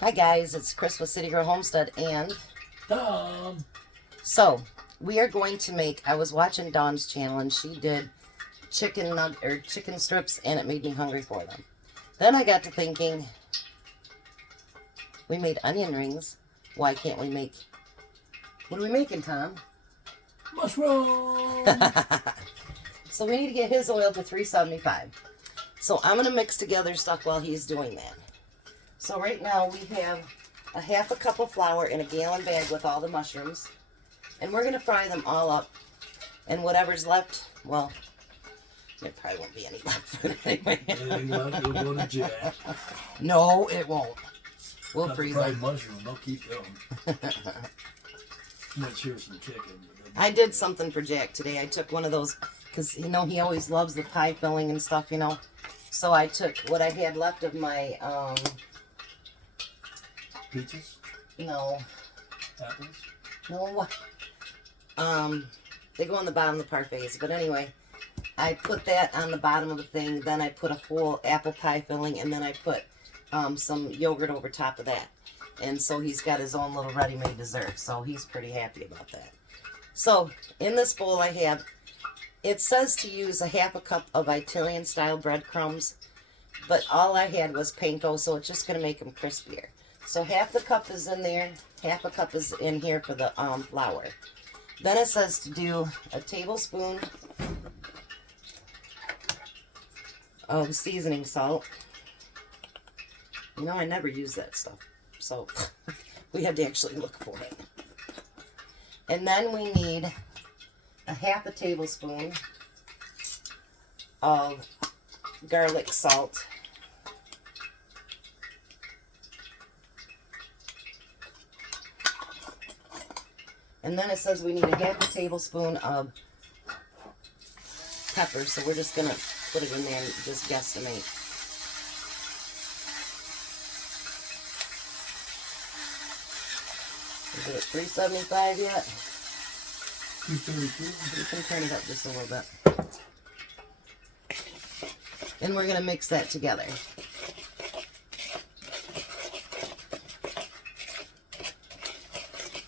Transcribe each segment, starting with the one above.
Hi guys, it's Kris with City Girl Homestead and Tom. So we are going to make, I was watching Dawn's channel and she did chicken strips and it made me hungry for them. Then I got to thinking, we made onion rings. Why can't we make, what are we making, Tom? Mushroom. So we need to get his oil to 375. So I'm going to mix together stuff while he's doing that. So right now we have a half a cup of flour in a gallon bag with all the mushrooms. And we're going to fry them all up. And whatever's left, well, there probably won't be any left for it anyway. Anything left, we'll go to Jack. No, it won't. We'll Not freeze fried them. mushroom, they'll keep them. Might share some chicken. I did something for Jack today. I took one of those, because, you know, he always loves the pie filling and stuff, you know. So I took what I had left of my, Peaches? no, Apples? no, they go on the bottom of the parfaits. But anyway, I put that on the bottom of the thing. Then I put a whole apple pie filling, and then I put some yogurt over top of that. And so he's got his own little ready-made dessert. So he's pretty happy about that. So in this bowl I have, it says to use a half a cup of Italian-style breadcrumbs, but all I had was panko, so it's just going to make them crispier. So half the cup is in there, half a cup is in here for the flour. Then it says to do a tablespoon of seasoning salt. You know, I never use that stuff, so we had to actually look for it. And then we need a half a tablespoon of garlic salt. And then it says we need a half a tablespoon of pepper, so we're just going to put it in there and just guesstimate. Is it at 375 yet? 232. You can turn it up just a little bit. And we're going to mix that together.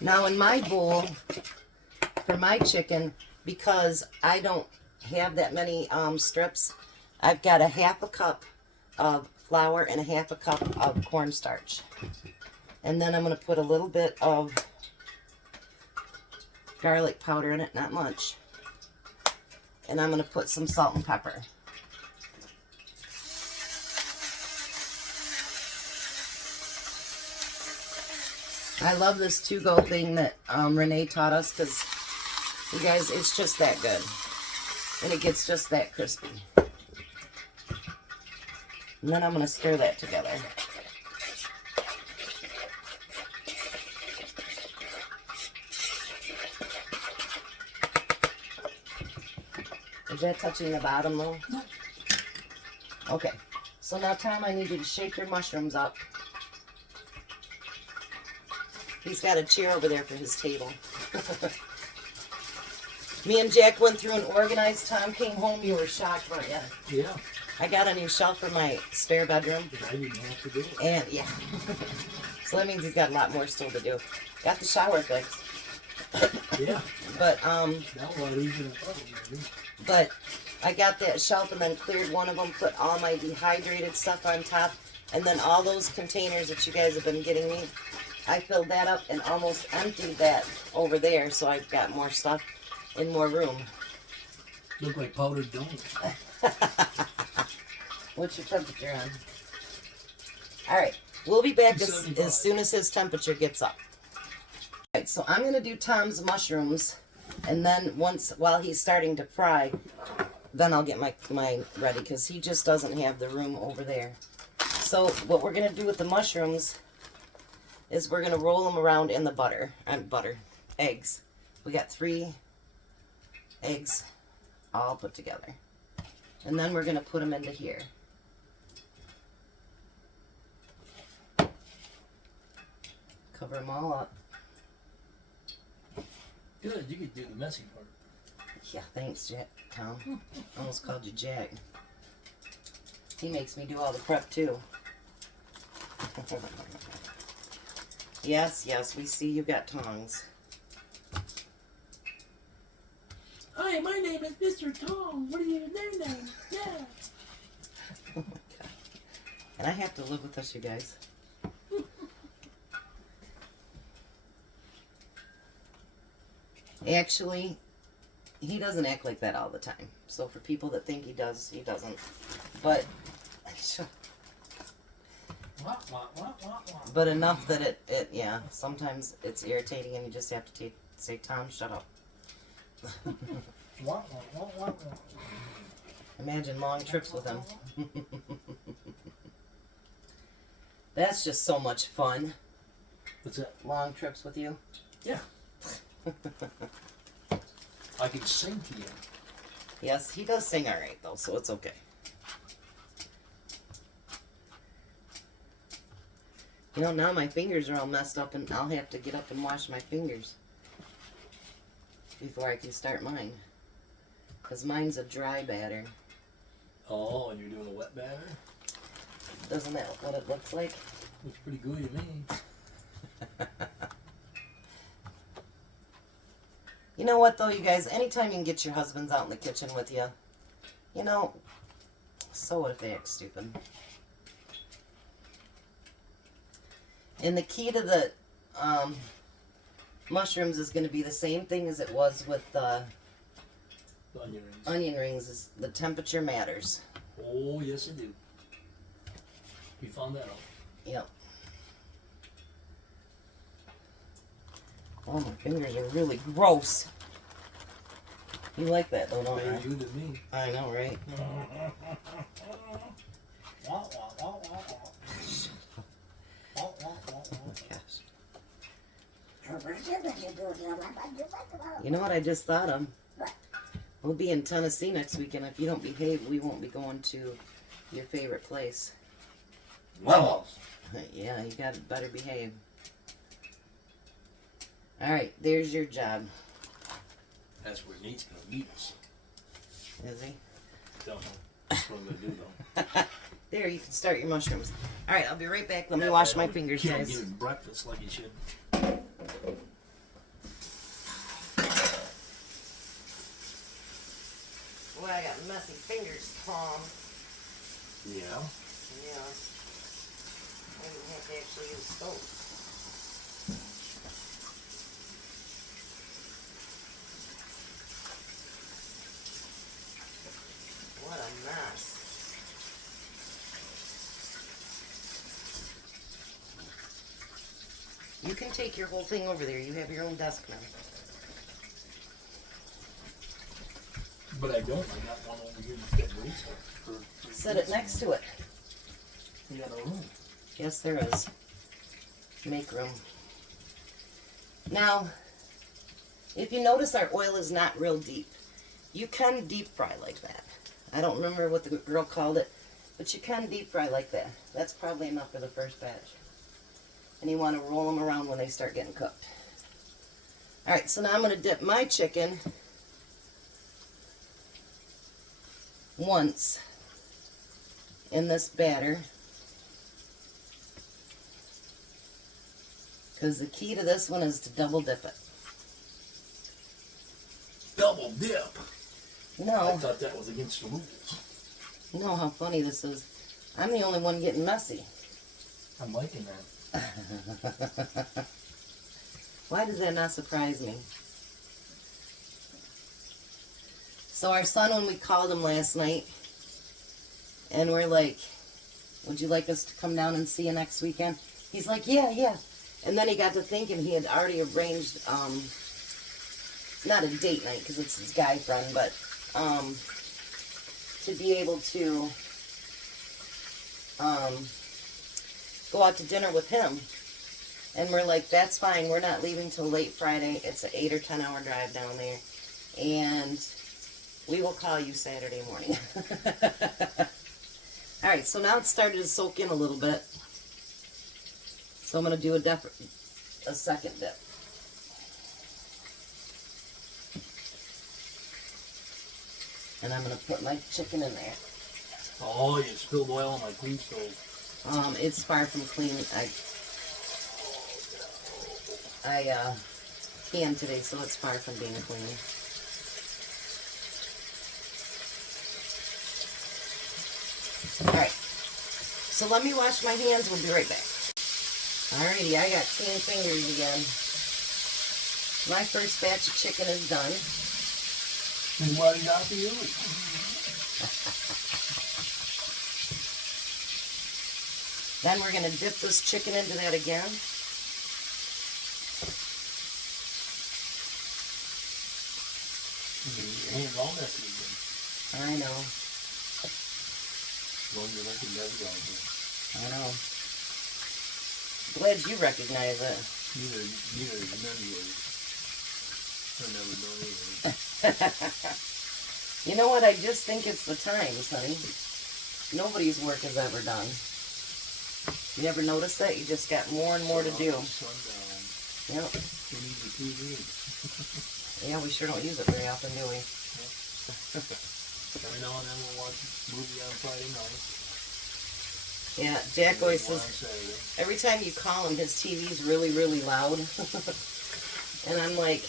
Now in my bowl, for my chicken, because I don't have that many strips, I've got a half a cup of flour and a half a cup of cornstarch. And then I'm going to put a little bit of garlic powder in it, not much. And I'm going to put some salt and pepper. I love this to-go thing that Renee taught us, because, you guys, it's just that good. And it gets just that crispy. And then I'm going to stir that together. Is that touching the bottom, though? No. Okay. So now, Tom, I need you to shake your mushrooms up. He's got a chair over there for his table. Me and Jack went through and organized. Tom came home. You were shocked, weren't you? Yeah. I got a new shelf for my spare bedroom. I didn't have to do it. And, yeah. So that means he's got a lot more still to do. Got the shower fixed. Yeah. But, Now a lot easier than I thought it would be. but I got that shelf and then cleared one of them, put all my dehydrated stuff on top, and then all those containers that you guys have been getting me, I filled that up and almost emptied that over there, so I've got more stuff in more room. Look like powdered donuts. What's your temperature on? Alright, we'll be back as 275. soon as his temperature gets up. Alright, so I'm going to do Tom's mushrooms, and then while he's starting to fry, then I'll get mine ready, because he just doesn't have the room over there. So what we're going to do with the mushrooms is we're going to roll them around in the eggs. We got 3 eggs all put together. And then we're going to put them into here. Cover them all up. Good, you could do the messy part. Yeah, thanks, Jack. Tom. Almost called you Jack. He makes me do all the prep too. Yes, yes, we see you got tongs. Hi, my name is Mr. Tom. What are your name? Yeah. Oh my god. And I have to live with us, you guys. Actually, he doesn't act like that all the time. So for people that think he does, he doesn't. But enough that it yeah, sometimes it's irritating and you just have to say, Tom, shut up. Imagine long trips with him. That's just so much fun. What's that? Long trips with you. Yeah. I can sing to you. Yes, he does sing all right though, so it's okay. You know, now my fingers are all messed up and I'll have to get up and wash my fingers before I can start mine. Because mine's a dry batter. Oh, and you're doing a wet batter? Doesn't that what it looks like? Looks pretty gooey to me. You know what though, you guys? Anytime you can get your husbands out in the kitchen with you, you know, so what if they act stupid? And the key to the mushrooms is going to be the same thing as it was with the onion rings. Onion rings is the temperature matters. Oh, yes it do. We found that out. Yep. Oh, my fingers are really gross. You like that though, don't Better you? you than me. I know, right? You know what I just thought of? We'll be in Tennessee next weekend. If you don't behave, we won't be going to your favorite place. Wow. Yeah, you got to better behave. Alright, there's your job. That's where Nate's going to meet us. Is he? Don't know. That's what I'm going to do, though. There, you can start your mushrooms. Alright, I'll be right back. Let me wash my fingers, Can't guys. give him breakfast like he should. Boy, I got messy fingers, Tom. Yeah. Yeah. I didn't have to actually use soap. What a mess. You can take your whole thing over there. You have your own desk now. But I don't. I got one over here that's getting ready for Set it next to it. We got a room. Yes, there is. Make room. Now, if you notice our oil is not real deep, you can deep fry like that. I don't remember what the girl called it, but you can deep fry like that. That's probably enough for the first batch. And you want to roll them around when they start getting cooked. Alright, so now I'm going to dip my chicken once in this batter. Because the key to this one is to double dip it. Double dip? No. I thought that was against the rules. You know how funny this is. I'm the only one getting messy. I'm liking that. Why does that not surprise me? So our son, when we called him last night, and we're like, would you like us to come down and see you next weekend? He's like, yeah, yeah. And then he got to thinking he had already arranged, not a date night because it's his guy friend, but to be able to go out to dinner with him. And we're like, that's fine. We're not leaving till late Friday. It's an 8 or 10 hour drive down there. And we will call you Saturday morning. Alright, so now it's started to soak in a little bit. So I'm going to do a second dip. And I'm going to put my chicken in there. Oh, you spilled oil on my clean stove. It's far from clean. I canned today, so it's far from being clean. Alright, so let me wash my hands. We'll be right back. Alrighty, I got clean fingers again. My first batch of chicken is done. And what is that for you? Then we're going to dip this chicken into that again. Your hands all messy again. I know. Well, you're like you never done it. I know. Glad you recognize it. Neither is none. I've never done either. You know what? I just think it's the times, honey. Nobody's work is ever done. You ever notice that? You just got more and more to do. Sundown. Yep. We need the TV. Yeah, we sure don't use it very often, do we? Every now and then we'll watch a movie on Friday night. Yeah, Jack always One on says, Saturday. every time you call him, his TV's really, really loud. And I'm like,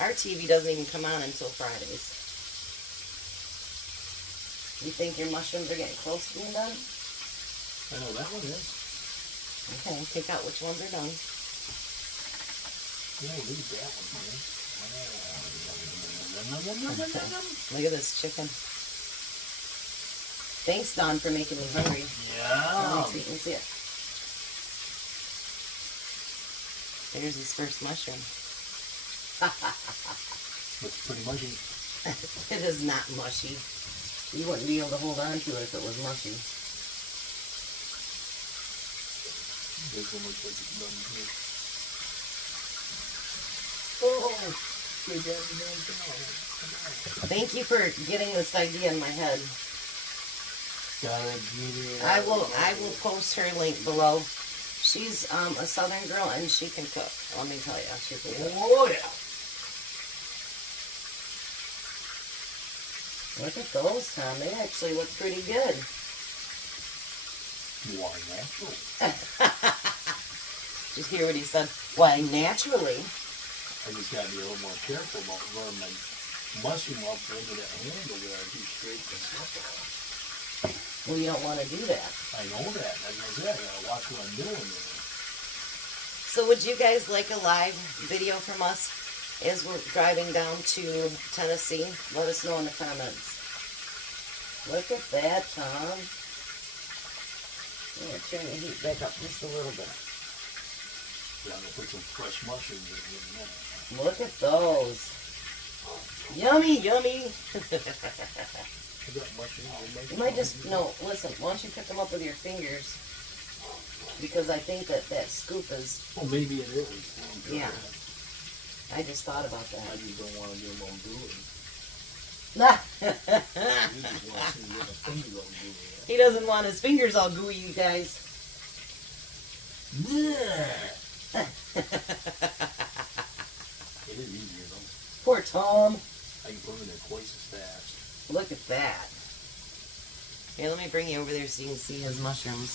our TV doesn't even come on until Fridays. You think your mushrooms are getting close to being done? I know that one is. Okay, pick out which ones are done. Yeah, leave that one, man. Look at this chicken. Thanks, Don, for making me hungry. Yeah. Let me see it. There's his first mushroom. Looks pretty mushy. It is not mushy. You wouldn't be able to hold on to it if it was mushy. This one looks like it's done too. Oh. Thank you for getting this idea in my head. I will post her link below. She's a southern girl and she can cook. Let me tell you, she can cook. Oh yeah. Look at those, Tom. They actually look pretty good. Why natural? Just hear what he said. Why, naturally. I just gotta be a little more careful about running my mushroom up into that handle there and keep straight and stuff out. Well, you don't want to do that. I know that. Like I said, I gotta watch what I'm doing there. So would you guys like a live video from us as we're driving down to Tennessee? Let us know in the comments. Look at that, Tom. I'm going to turn the heat back up just a little bit. Yeah, I'm gonna put some fresh mushrooms in here in a minute. Look at those. Yummy, yummy. I got mushrooms. You might just, no, listen, why don't you pick them up with your fingers? Because I think that scoop is... Well, maybe it is. Yeah. I just thought about that. I just don't want to get them on gooey. Nah. You just want to see your fingers on gooey. He doesn't want his fingers all gooey, you guys. Yeah. It is easier though. Poor Tom. I can put them in there twice as fast. Look at that. Here, let me bring you over there so you can see his mushrooms.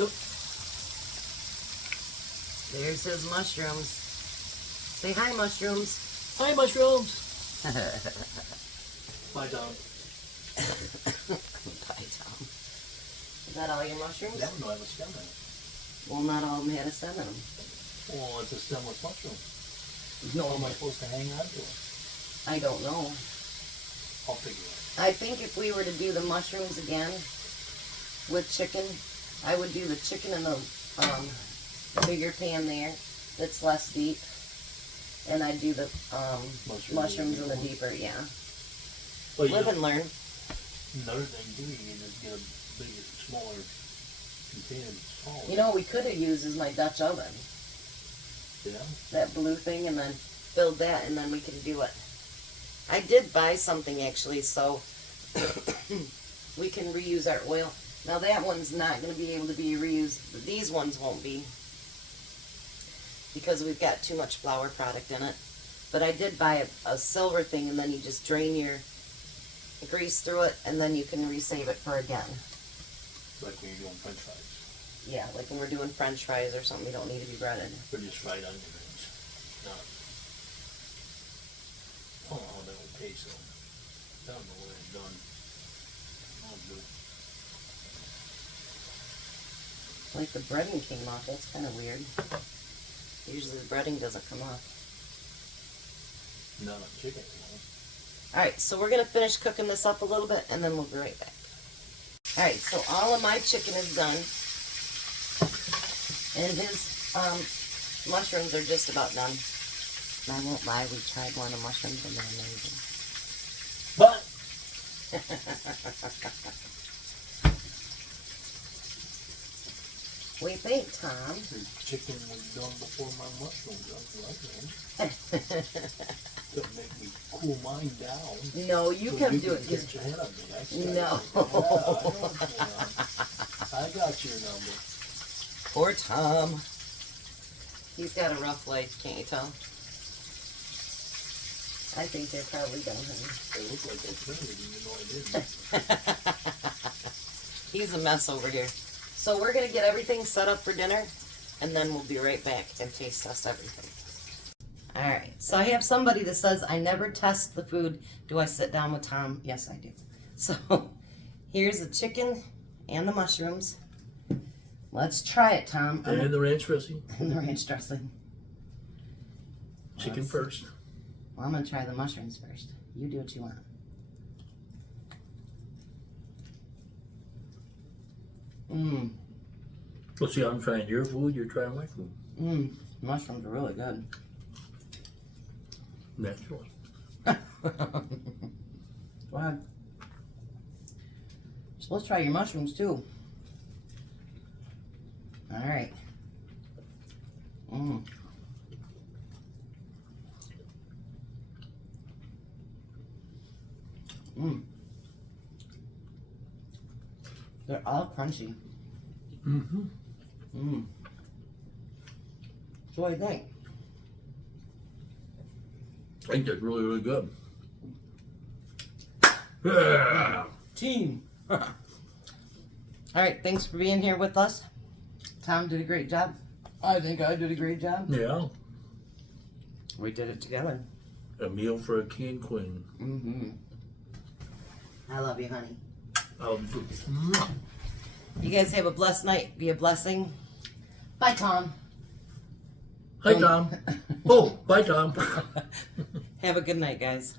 Oop. There's his mushrooms. Say hi, mushrooms. Hi, mushrooms. Bye, Tom. Bye, Tom. Is that all your mushrooms? That one don't have a stem in it. Well, not all of them had a stem in them. Well, it's a stemless mushroom. No, How am I supposed to hang on to it? I don't know. I'll figure it I think if we were to do the mushrooms again with chicken, I would do the chicken in the bigger pan there that's less deep. And I'd do the mushrooms in the deeper, yeah. Well, Live and learn. Another thing too, you can just get a bigger, smaller container that's smaller. You know what we could have used is my Dutch oven. Yeah. That blue thing, and then build that, and then we can do it. I did buy something actually, so we can reuse our oil. Now that one's not going to be able to be reused. These ones won't be, because we've got too much flour product in it. But I did buy a silver thing, and then you just drain your grease through it, and then you can resave it for again. Like when you're doing french fries. Yeah, like when we're doing French fries or something, they don't need to be breaded. Or just fried onion rings. No. Oh, that will taste so. I don't know when it's done. Oh, good. Like the breading came off. That's kind of weird. Usually the breading doesn't come off. Not on chicken, Alright, so we're going to finish cooking this up a little bit and then we'll be right back. Alright, so all of my chicken is done. And his mushrooms are just about done. And I won't lie, we tried one of the mushrooms and they're amazing. But What do you think, Tom? the chicken was done before my mushrooms. I like them. To make me cool mine down. No, you So can do can it. get your head on me. That's right. No. Yeah, I know what's going on. I got your number. Poor Tom. He's got a rough life, can't you tell? I think they're probably done, honey. They look like they turned it, even though I didn't. He's a mess over here. So we're going to get everything set up for dinner, and then we'll be right back and taste test everything. Alright, so I have somebody that says, I never test the food. Do I sit down with Tom? Yes, I do. So, here's the chicken and the mushrooms. Let's try it, Tom. And the ranch dressing. And the ranch dressing. Chicken Let's first. Well, I'm going to try the mushrooms first. You do what you want. Mmm. Well, see, I'm trying your food, you're trying my food. Mmm. Mushrooms are really good. Naturally. Go ahead. You're supposed to try your mushrooms too. Alright. Mmm. Mmm. They're all crunchy. Mm-hmm. Mmm. So what do you think? I think that's really, really good. Yeah. Team. Alright, thanks for being here with us. Tom did a great job. I think I did a great job. Yeah. We did it together. A meal for a king queen. Mm-hmm. I love you, honey. You guys have a blessed night. Be a blessing. Bye, Tom. Hi, Tom. Oh, bye, Tom. Have a good night, guys.